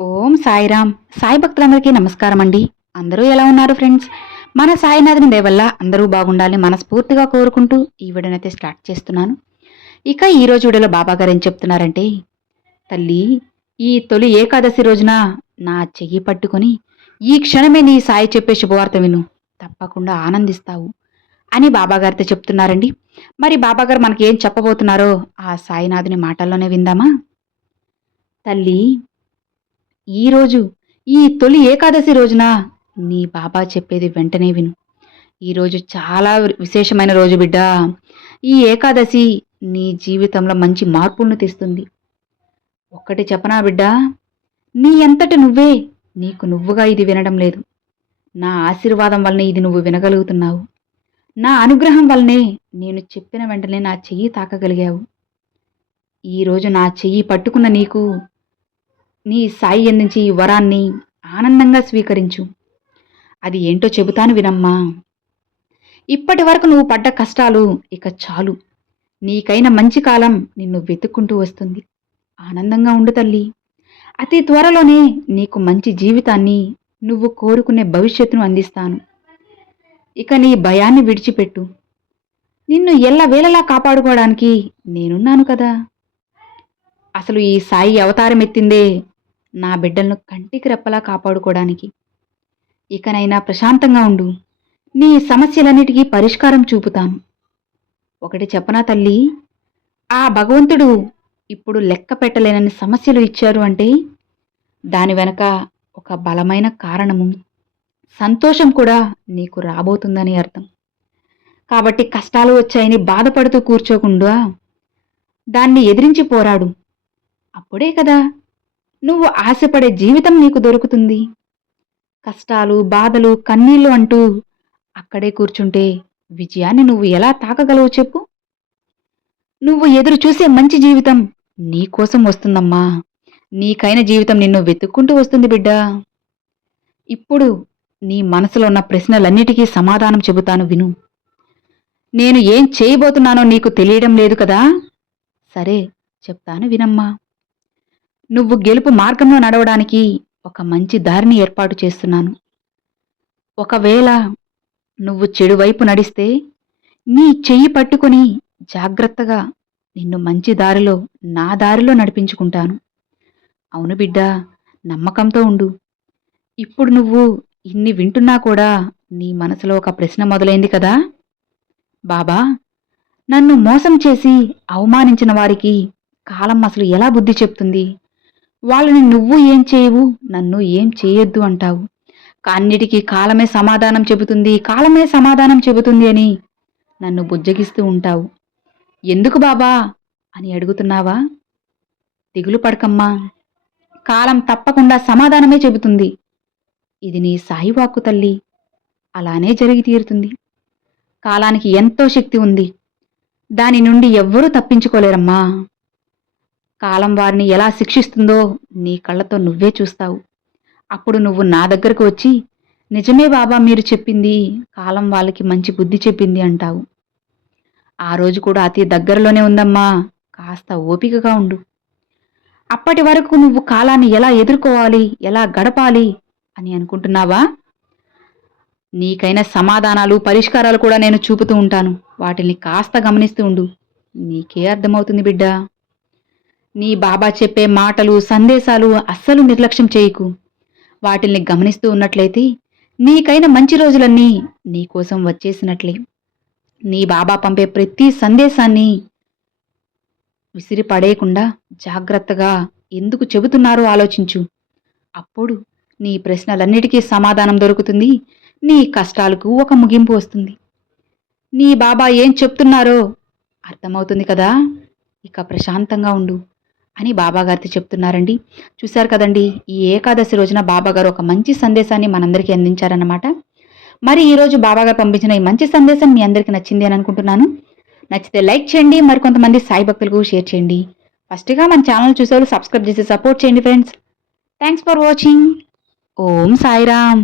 ఓం సాయిరామ్ సాయి భక్తులందరికీ నమస్కారం అండి అందరూ ఎలా ఉన్నారు ఫ్రెండ్స్? మన సాయినాథుని దేవల్ల అందరూ బాగుండాలని మనస్ఫూర్తిగా కోరుకుంటూ ఈ వీడియోనైతే స్టార్ట్ చేస్తున్నాను. ఇక ఈ రోజు వీడియోలో బాబాగారు ఏం చెప్తున్నారంటే తల్లి ఈ తొలి ఏకాదశి రోజున నా చెయ్యి పట్టుకొని ఈ క్షణమే నీ సాయి చెప్పే శుభవార్త విను. తప్పకుండా ఆనందిస్తావు అని బాబాగారితో చెప్తున్నారండి. మరి బాబాగారు మనకి ఏం చెప్పబోతున్నారో ఆ సాయినాథుని మాటల్లోనే విందామా? తల్లి ఈరోజు ఈ తొలి ఏకాదశి రోజున నీ బాబా చెప్పేది వెంటనే విను. ఈరోజు చాలా విశేషమైన రోజు బిడ్డ. ఈ ఏకాదశి నీ జీవితంలో మంచి మార్పులను తెస్తుంది. ఒక్కటి చెప్పనా బిడ్డ? నీ ఎంతటి నువ్వే నీకు నువ్వుగా ఇది వినడం లేదు. నా ఆశీర్వాదం వల్లనే ఇది నువ్వు వినగలుగుతున్నావు. నా అనుగ్రహం వల్లనే నేను చెప్పిన వెంటనే నా చెయ్యి తాకగలిగావు. ఈరోజు నా చెయ్యి పట్టుకున్న నీకు నీ సాయి అందించి ఈ వరాన్ని ఆనందంగా స్వీకరించు. అది ఏంటో చెబుతాను వినమ్మా. ఇప్పటి వరకు నువ్వు పడ్డ కష్టాలు ఇక చాలు. నీకైన మంచి కాలం నిన్ను వెతుక్కుంటూ వస్తుంది. ఆనందంగా ఉండు తల్లి. అతి త్వరలోనే నీకు మంచి జీవితాన్ని నువ్వు కోరుకునే భవిష్యత్తును అందిస్తాను. ఇక నీ భయాన్ని విడిచిపెట్టు. నిన్ను ఎల్లవేళలా కాపాడుకోవడానికి నేనున్నాను కదా. అసలు ఈ సాయి అవతారం ఎత్తిందే నా బిడ్డలను కంటికి రెప్పలా కాపాడుకోవడానికి. ఇకనైనా ప్రశాంతంగా ఉండు. నీ సమస్యలన్నిటికీ పరిష్కారం చూపుతాను. ఒకటి చెప్పనా తల్లి? ఆ భగవంతుడు ఇప్పుడు లెక్క పెట్టలేనని సమస్యలు ఇచ్చారు అంటే? దాని వెనక ఒక బలమైన కారణము. సంతోషం కూడా నీకు రాబోతుందని అర్థం. కాబట్టి కష్టాలు వచ్చాయని బాధపడుతూ కూర్చోకుండా దాన్ని ఎదిరించి పోరాడు. అప్పుడే కదా నువ్వు ఆశపడే జీవితం నీకు దొరుకుతుంది. కష్టాలు బాధలు కన్నీళ్ళు అంటూ అక్కడే కూర్చుంటే విజయాన్ని నువ్వు ఎలా తాకగలవు చెప్పు? నువ్వు ఎదురు చూసే మంచి జీవితం నీకోసం వస్తుందమ్మా. నీకైన జీవితం నిన్ను వెతుక్కుంటూ వస్తుంది బిడ్డా. ఇప్పుడు నీ మనసులో ఉన్న ప్రశ్నలన్నిటికీ సమాధానం చెబుతాను విను. నేను ఏం చేయబోతున్నానో నీకు తెలియడం లేదు కదా? సరే చెప్తాను వినమ్మా. నువ్వు గెలుపు మార్గంలో నడవడానికి ఒక మంచి దారిని ఏర్పాటు చేస్తున్నాను. ఒకవేళ నువ్వు చెడు వైపు నడిస్తే నీ చెయ్యి పట్టుకొని జాగ్రత్తగా నిన్ను మంచి దారిలో నా దారిలో నడిపించుకుంటాను. అవును బిడ్డా నమ్మకంతో ఉండు. ఇప్పుడు నువ్వు ఇన్ని వింటున్నా కూడా నీ మనసులో ఒక ప్రశ్న మొదలైంది కదా? బాబా నన్ను మోసం చేసి అవమానించిన వారికి కాలం అసలు ఎలా బుద్ధి చెప్తుంది? వాళ్ళని నువ్వు ఏం చేయవు నన్ను ఏం చేయొద్దు అంటావు. కాన్నిటికి కాలమే సమాధానం చెబుతుంది కాలమే సమాధానం చెబుతుంది అని నన్ను బుజ్జగిస్తూ ఉంటావు. ఎందుకు బాబా అని అడుగుతున్నావా? దిగులు పడకమ్మా. కాలం తప్పకుండా సమాధానమే చెబుతుంది. ఇది నీ సాయివాక్కు తల్లి. అలానే జరిగి తీరుతుంది. కాలానికి ఎంతో శక్తి ఉంది. దాని నుండి ఎవ్వరూ తప్పించుకోలేరమ్మా. కాలం వారిని ఎలా శిక్షిస్తుందో నీ కళ్ళతో నువ్వే చూస్తావు. అప్పుడు నువ్వు నా దగ్గరకు వచ్చి నిజమే బాబా మీరు చెప్పింది కాలం వాళ్ళకి మంచి బుద్ధి చెప్పింది అంటావు. ఆ రోజు కూడా అతి దగ్గరలోనే ఉందమ్మా కాస్త ఓపికగా ఉండు. అప్పటి వరకు నువ్వు కాలాన్ని ఎలా ఎదుర్కోవాలి ఎలా గడపాలి అని అనుకుంటున్నావా? నీకైన సమాధానాలు పరిష్కారాలు కూడా నేను చూపుతూ ఉంటాను. వాటిని కాస్త గమనిస్తూ ఉండు. నీకే అర్థమవుతుంది బిడ్డా. నీ బాబా చెప్పే మాటలు సందేశాలు అస్సలు నిర్లక్ష్యం చేయకు. వాటిల్ని గమనిస్తూ ఉన్నట్లయితే నీకైన మంచి రోజులన్నీ నీకోసం వచ్చేసినట్లే. నీ బాబా పంపే ప్రతి సందేశాన్ని విసిరి పడేయకుండా జాగ్రత్తగా ఎందుకు చెబుతున్నారో ఆలోచించు. అప్పుడు నీ ప్రశ్నలన్నిటికీ సమాధానం దొరుకుతుంది నీ కష్టాలకు ఒక ముగింపు వస్తుంది. నీ బాబా ఏం చెప్తున్నారో అర్థమవుతుంది కదా? ఇక ప్రశాంతంగా ఉండు. అని బాబాగారితో చెప్తున్నారండి. చూశారు కదండి ఈ ఏకాదశి రోజున బాబాగారు ఒక మంచి సందేశాన్ని మనందరికీ అందించారన్నమాట. మరి ఈరోజు బాబాగారు పంపించిన ఈ మంచి సందేశం మీ అందరికీ నచ్చింది అని అనుకుంటున్నాను. నచ్చితే లైక్ చేయండి మరి కొంతమంది సాయి భక్తులకు షేర్ చేయండి. ఫస్ట్గా మన ఛానల్ చూసేవాళ్ళు సబ్స్క్రైబ్ చేసి సపోర్ట్ చేయండి friends. Thanks for watching. Om Sairam.